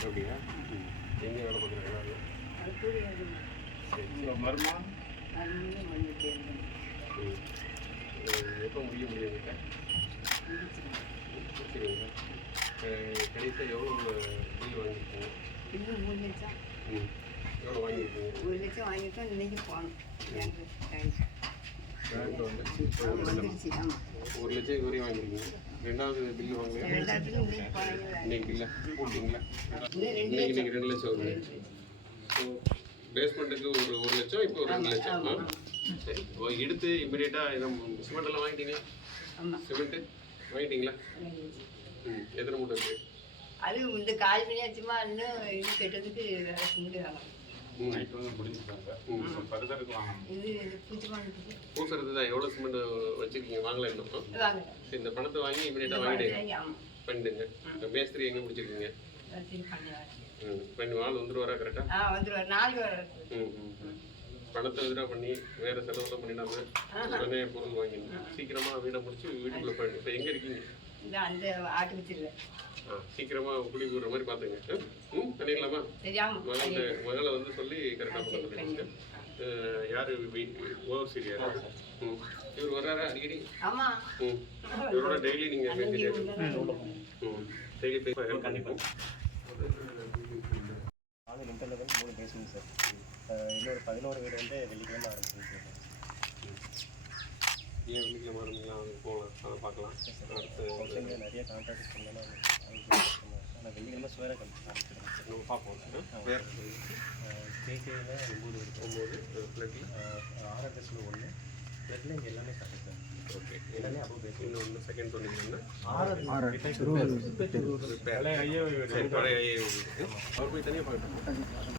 அப்படியா ம் எங்கே வேலை பார்க்குறாங்க அது மர்மா எப்போ முடிய முடியுங்க சரிங்க கடைசியாக எவ்வளோ பில் வாங்கியிருக்கீங்க மூணு லட்சம் ம் எவ்வளோ வாங்கியிருக்கீங்க ஒரு லட்சம் வாங்கிட்டோம் இன்னைக்கு போகணும் பேங்க் வந்துருச்சு ஒரு லட்சம் வரையும் ரெண்டாவது பில்லு வாங்கலையா இன்னைக்கு போனீங்க இன்னைக்கு போட்டிங்களா ரெண்டு இன்னைக்கு லட்சம் இன்னைக்கு ரெண்டு லட்சம் வருது பேஸ்மெண்ட்டுக்கு ஒரு ஒரு லட்சம் இப்போ ஒரு ரெண்டு லட்சம்? சரி ஓ, எடுத்து இமிடியேட்டாக இதை சிமெண்ட் எல்லாம் வாங்கிட்டீங்களா சிமெண்ட்டு வாங்கிட்டீங்களா? ம் எத்தனை மூட்டை இருக்கு? அது இந்த கால் பண்ணியாச்சுமா இன்னும் இது கெட்டதுக்கு சிமெண்ட் வாங்கணும் ம். நைட் வந்து முடிஞ்சுட்டாங்க ம். ஃபர்தருக்கு வாங்கணும். இது பூச்சி பண்ணுறதுக்கு பூசுறது தான் எவ்வளோ சிமெண்ட் வச்சுருக்கீங்க? வாங்கல இன்னும். இந்த பணத்தை வாங்கி இமிடியேட்டாக வாங்கிடுங்க பண்ணிடுங்க. மேஸ்திரி எங்கே முடிச்சிருக்கீங்க? சரி பண்ணி வாழ் வந்துருவாரா கரெக்டாக ஆ? நாளைக்கு வர. பணத்தை வித்ரா பண்ணி வேற செலவெல்லாம் பண்ணிடாம உடனே பொருள் வாங்கிடணும். சீக்கிரமா வீடை முடிச்சு வீட்டுக்குள்ள போயிடணும் இப்போ எங்க இருக்கீங்க? இந்த அந்த சீக்கிரமா குடி போடுற மாதிரி பாத்துங்க. ம்? பண்ணிடலாமா? மகளை மகளை வந்து சொல்லி கரெக்டாக பண்ண சொல்லிடுங்க அஹ், யாரு ஓவர் யாரு? ம். இவர் வர்றாரா அடிக்கடி? ஆமா. ம். இவரோட டெய்லி நீங்க அன்னைக்கு பேசிட்டு உள்ளதான் ம் டெய்லி கண்டிப்பாக நாலு இன்டர்லெவல் மூணு பேஸ்மெண்ட் சார். இன்னொரு பதினோரு வீடு வந்து வெள்ளிக்கிழமை ஆரம்பிச்சிருக்கு ஏன் வெள்ளிக்கிழமை ஆரம்பிக்கலாம் அங்கே போகலாம். அதை பார்க்கலாம். அடுத்து நிறைய கான்ட்ராக்ட் பண்ணலாம் ஆனால் வெள்ளிக்கிழமை சுவேர ஆரம்பிச்சிருக்கேன் சார். நம்ம பார்ப்போம். வேறு கேகேயில் ஒம்பது ஒம்பது ஒன்று ப்ளட்டில் இங்கே எல்லாமே கரெக்ட் சார்